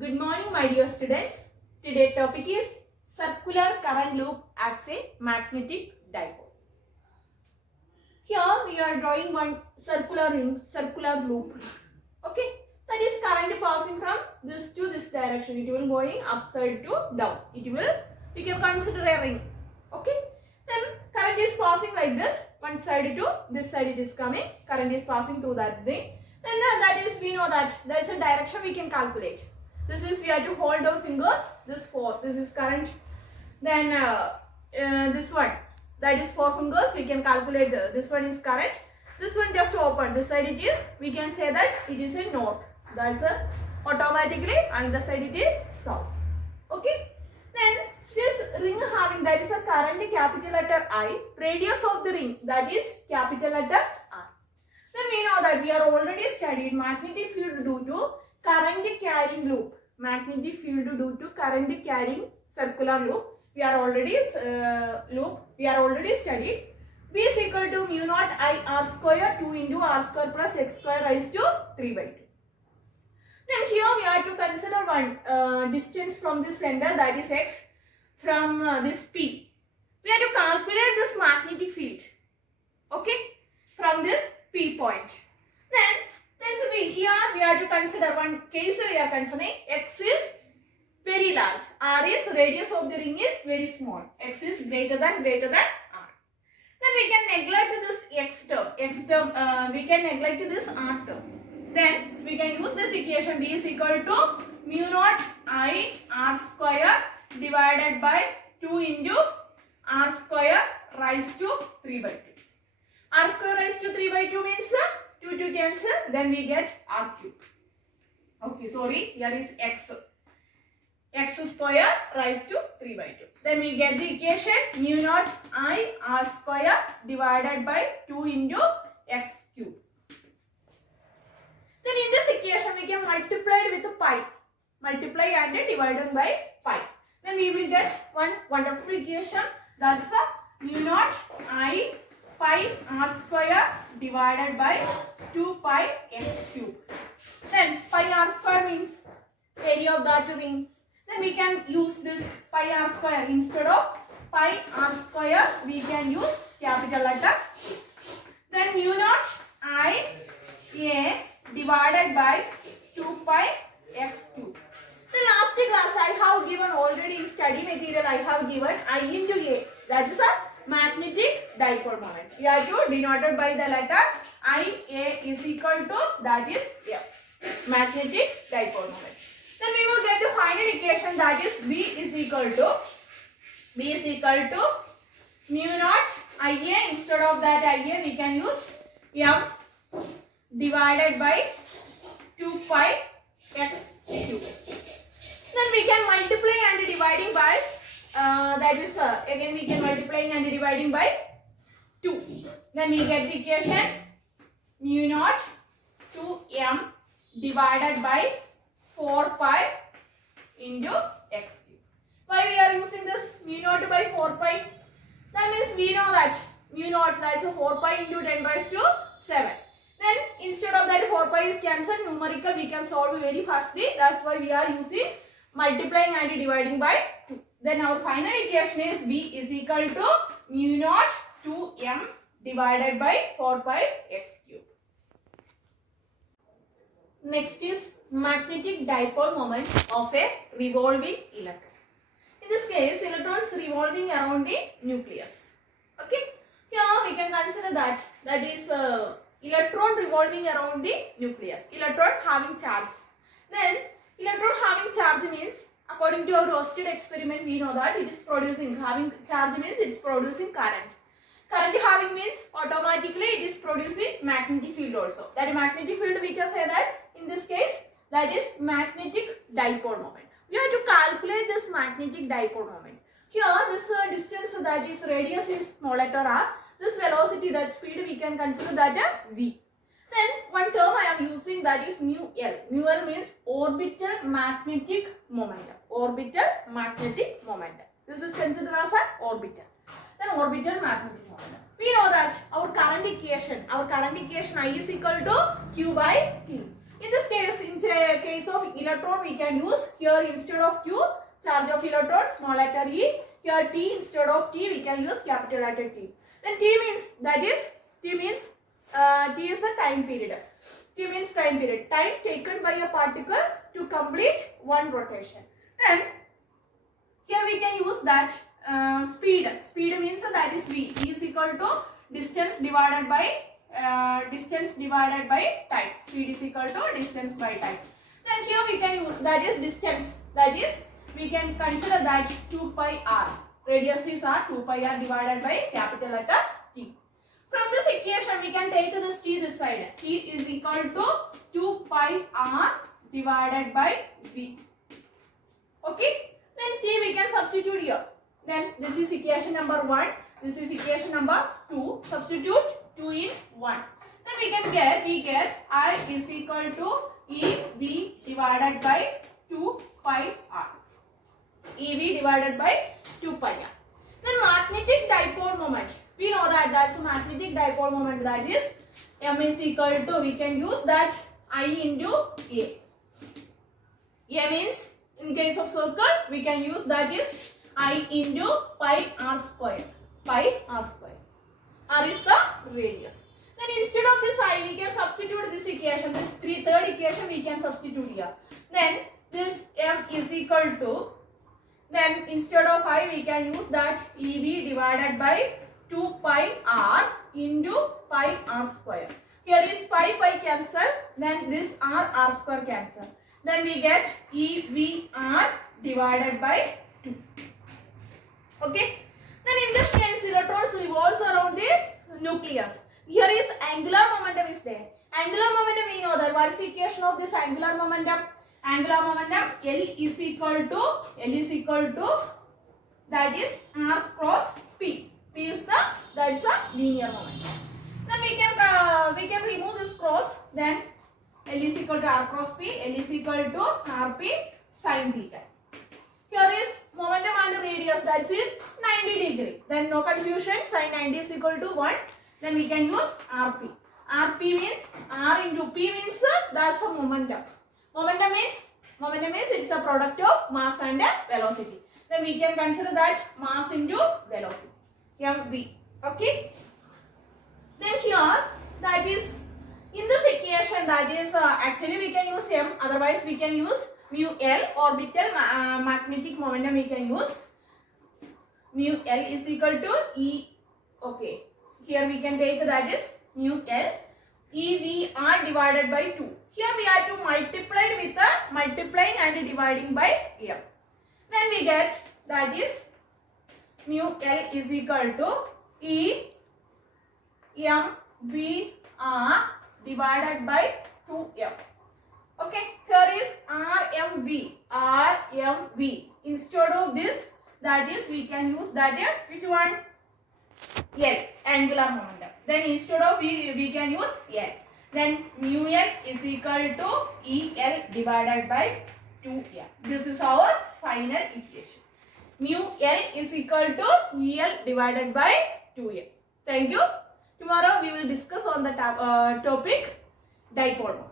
Good morning, my dear students. Today's topic is circular current loop as a magnetic dipole. Here we are drawing one circular ring, circular loop. Okay, that is current passing from this to this direction. It will going upside to down. We can consider a ring. Okay, then current is passing like this. One side to this side it is coming. Current is passing through that ring. Then that is, we know that there is a direction we can calculate. This is, we have to hold our fingers. This is current. Then this one, that is 4 fingers. We can calculate this one is current. This one just open. This side it is. We can say that it is a north. That's automatically, and the side it is south. Okay. Then this ring having, that is a current capital letter I. Radius of the ring, that is capital letter R. Then we know that we are already studied magnetic field due to current carrying loop. Magnetic field due to current carrying circular loop. We are already studied. B is equal to mu naught I R square 2 into R square plus X square raised to 3 by 2. Then here we have to consider one distance from the center, that is X, from this P. We have to calculate this magnetic field. Okay, from this P point. Then this will be, here we have to consider one case. We are considering X is very large, R is, radius of the ring is very small, X is greater than R. Then we can neglect this X term, we can neglect this R term. Then we can use this equation. B is equal to mu naught I R square divided by 2 into R square raised to 3 by 2. R square raised to 3 by 2 means 2 to cancel, then we get R cube. Okay, sorry, here is X. X square raised to 3 by 2. Then we get the equation mu naught I R square divided by 2 into X cube. Then in this equation we can multiply it with pi. Multiply and divided by pi. Then we will get one wonderful equation. That's mu naught I pi R square divided by 2 pi X cube. Then pi R square means area of that ring. Then we can use this pi R square. Instead of pi R square, we can use capital letter. Then mu naught I A divided by 2 pi X cube. The last class I have given already in study material, I have given I into A. That is a magnetic dipole moment. We have to denote it by the letter I. A is equal to, that is F. Magnetic dipole moment. Then we will get the final equation, that is B is equal to mu naught IA. Instead of that IA we can use M divided by 2 pi X cube. Then we can multiply and dividing by again we can multiply and dividing by 2. Then we get the equation mu naught 2M divided by 4 pi into X cube. Why we are using this mu naught by 4 pi? That means we know that mu naught, that is 4 pi into 10 raised to 7. Then instead of that 4 pi is cancelled, numerical we can solve very fastly. That's why we are using multiplying and dividing by 2. Then our final equation is B is equal to mu naught 2M divided by 4 pi X cube. Next is magnetic dipole moment of a revolving electron. In this case, electrons revolving around the nucleus. Okay. Here we can consider that is electron revolving around the nucleus. Electron having charge. Then electron having charge means, according to our Rosted experiment, we know that it is producing, having charge means it is producing current. Current having means automatically it is producing magnetic field also. That magnetic field we can say that in this case, that is magnetic dipole moment. We have to calculate this magnetic dipole moment. Here this distance, that is radius is small letter r. This velocity, that speed we can consider that v. Then one term I am using, that is mu L. Mu L means orbital magnetic momentum. Orbital magnetic momentum. This is considered as an orbital. Then orbital magnetic momentum. We know that our current equation I is equal to Q by T. In this case, in the case of electron, we can use here instead of Q, charge of electron, small letter E. Here T instead of T, we can use capital letter T. Then T means, that is, T means, T is a time period. T means time period. Time taken by a particle to complete one rotation. Then, here we can use that speed. Speed means that is V. V is equal to distance divided by time. Speed is equal to distance by time. Then here we can use, that is distance. That is, we can consider that 2 pi r. Radius is r, 2 pi r divided by capital letter T. From this equation, we can take this T this side. T is equal to 2 pi r divided by V. Okay. Then T we can substitute here. Then this is equation number 1. This is equation number 2. Substitute 2 in 1. Then we get I is equal to EV divided by 2 pi r. EV divided by 2 pi r. Then magnetic dipole moment. We know that that's a magnetic dipole moment, that is M is equal to, we can use that I into A. A means, in case of circle, we can use that is I into pi r square. Pi r square. R is the radius. Then instead of this I, we can substitute this equation. This third equation we can substitute here. Then this M is equal to, then instead of I, we can use that EV divided by 2 pi r into pi r square. Here is pi cancel. Then this r square cancel. Then we get EVR divided by 2. Okay. Then in this case, electrons revolves around the nucleus. Here is angular momentum is there. Angular momentum, we know that. What is the equation of this angular momentum? Angular momentum L is equal to that is R cross P. P is that is a linear momentum. Then we can remove this cross. Then L is equal to R cross P. L is equal to RP sin theta. Here is momentum and radius, that's it 90 degree. Then no confusion, sin 90 is equal to 1. Then we can use RP. RP means R into P means that's a momentum. Momentum means it's a product of mass and velocity. Then we can consider that mass into velocity. mv. Okay. Then here, that is in this equation, that is actually we can use m, otherwise we can use mu L, orbital magnetic momentum we can use. Mu L is equal to E. Okay. Here we can take that is mu L EVR divided by 2. Here we have to multiply with the multiplying and dividing by m. Then we get that is mu L is equal to E m v r divided by 2m. Okay, here is RMV. Instead of this, that is we can use that which one? L, angular momentum. Then instead of we can use L. Then mu L is equal to EL divided by 2m. This is our final equation. Mu L is equal to EL divided by 2m. Thank you. Tomorrow we will discuss on the topic dipole moment.